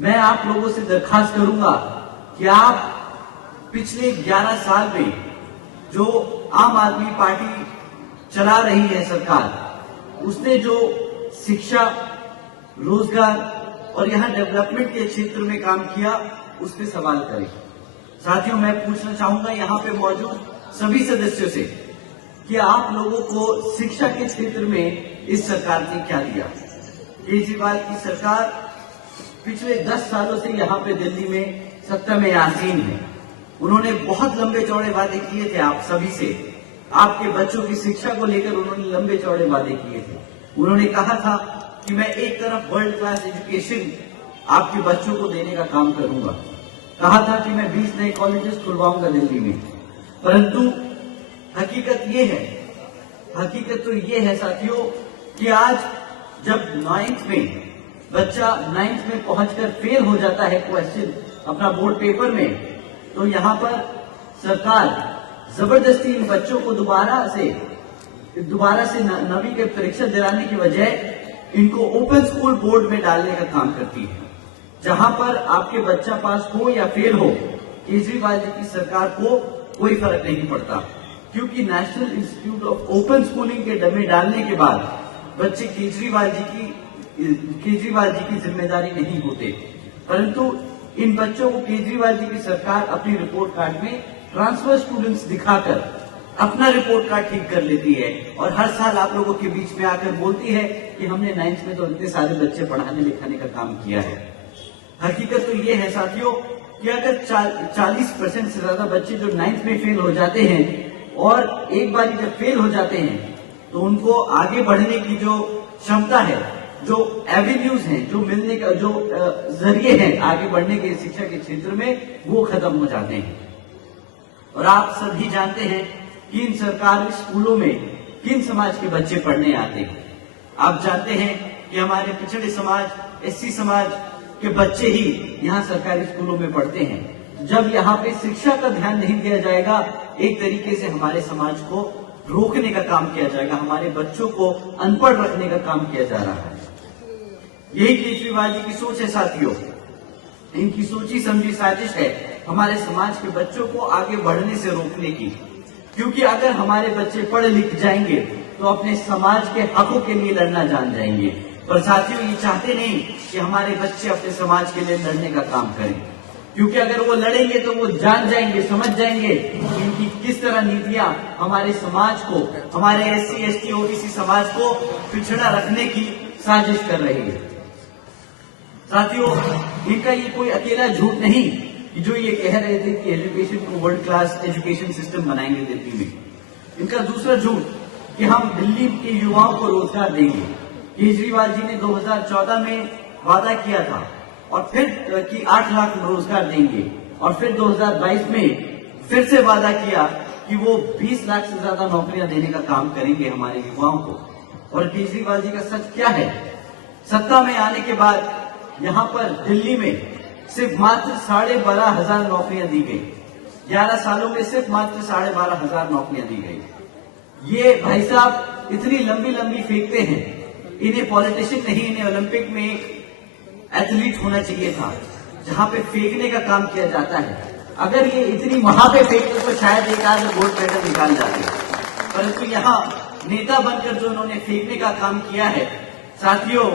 मैं आप लोगों से दरखास्त करूंगा कि आप पिछले 11 साल में जो आम आदमी पार्टी चला रही है सरकार, उसने जो शिक्षा, रोजगार और यहां डेवलपमेंट के क्षेत्र में काम किया, उस पर सवाल करें। साथियों, मैं पूछना चाहूंगा यहां पे मौजूद सभी सदस्यों से कि आप लोगों को शिक्षा के क्षेत्र में इस सरकार ने क्या दिया। केजरीवाल की सरकार पिछले 10 सालों से यहां पे दिल्ली में सत्ता में आसीन है। उन्होंने बहुत लंबे चौड़े वादे किए थे आप सभी से। आपके बच्चों की शिक्षा को लेकर उन्होंने लंबे चौड़े वादे किए थे। उन्होंने कहा था कि मैं एक तरफ वर्ल्ड क्लास एजुकेशन आपके बच्चों को देने का काम करूंगा, कहा था कि मैं 20 नए कॉलेजेस खुलवाऊंगा दिल्ली में। परंतु हकीकत तो ये है साथियों कि आज जब 9th में बच्चा 9th में पहुंचकर फेल हो जाता है क्वेश्चन अपना बोर्ड पेपर में, तो यहां पर सरकार जबरदस्ती इन बच्चों को दोबारा से 9वीं के परीक्षा दिलाने की बजाय इनको ओपन स्कूल बोर्ड में डालने का काम करती है, जहां पर आपके बच्चा पास हो या फेल हो, केजरीवाल जी की सरकार को कोई फर्क नहीं पड़ता, क्योंकि national institute of open schooling के डब्बे डालने के बाद बच्चे केजरीवाल जी की जिम्मेदारी नहीं होते। परंतु इन बच्चों को केजरीवाल जी की सरकार अपनी रिपोर्ट कार्ड में ट्रांसफर स्टूडेंट्स दिखाकर अपना रिपोर्ट कार्ड ठीक कर लेती है और हर साल आप लोगों के बीच में आकर बोलती है कि हमने 9th में तो इतने सारे बच्चे पढ़ाने लिखाने का काम किया है। हकीकत तो ये है साथियों कि अगर 40% से ज्यादा बच्चे जो 9th में फेल हो जाते हैं और एक बार जब फेल हो जाते हैं तो उनको आगे बढ़ने की जो क्षमता है, जो एवेन्यूज हैं, जो मिलने का जो जरिए हैं आगे बढ़ने के शिक्षा के क्षेत्र में, वो खत्म हो जाते हैं। और आप सभी जानते हैं कि इन सरकारी स्कूलों में किन समाज के बच्चे पढ़ने आते हैं। आप जानते हैं कि हमारे पिछड़े समाज, एससी समाज के बच्चे ही यहाँ सरकारी स्कूलों में पढ़ते हैं। जब यहाँ पे शिक्षा का ध्यान नहीं दिया जाएगा, एक तरीके से हमारे समाज को रोकने का काम किया जाएगा, हमारे बच्चों को अनपढ़ रखने का काम किया जा रहा है। यही केजरीवाल जी की सोच है साथियों। इनकी सोची समझी साजिश है हमारे समाज के बच्चों को आगे बढ़ने से रोकने की, क्योंकि अगर हमारे बच्चे पढ़ लिख जाएंगे तो अपने समाज के हकों के लिए लड़ना जान जाएंगे। पर साथियों, ये चाहते नहीं कि हमारे बच्चे अपने समाज के लिए लड़ने का काम करें, क्योंकि अगर वो लड़ेंगे तो वो जान जाएंगे, समझ जाएंगे कि इनकी किस तरह नीतियां हमारे समाज को, हमारे एससी, एसटी, ओबीसी समाज को पिछड़ा रखने की साजिश कर रही है। साथियों, इनका ये कोई अकेला झूठ नहीं कि जो ये कह रहे थे कि एजुकेशन को वर्ल्ड क्लास एजुकेशन सिस्टम बनाएंगे दिल्ली में। इनका दूसरा झूठ कि हम दिल्ली के युवाओं को रोजगार देंगे। केजरीवाल जी ने 2014 में वादा किया था और फिर कि 8 लाख रोजगार देंगे, और फिर 2022 में फिर से वादा किया कि वो 20 लाख से ज्यादा नौकरियां देने का काम करेंगे हमारे युवाओं को। और केजरीवाल जी का सच क्या है? सत्ता में आने के बाद यहाँ पर दिल्ली में सिर्फ मात्र 12,500 नौकरियां दी गई। 11 सालों में सिर्फ मात्र 12,500 नौकरियां दी गई। ये भाई साहब इतनी लंबी लंबी फेंकते हैं। इन्हें पॉलिटिशियन नहीं, इन्हें ओलंपिक में एक एथलीट होना चाहिए था, जहां पे फेंकने का काम किया जाता है। अगर ये इतनी वहां पे फेंकते तो शायद एक आध गोल्ड मेडल निकाल जाते, परंतु यहाँ नेता बनकर जो उन्होंने फेंकने का काम किया है साथियों,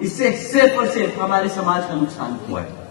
इससे सिर्फ और सिर्फ हमारे समाज का नुकसान हुआ है।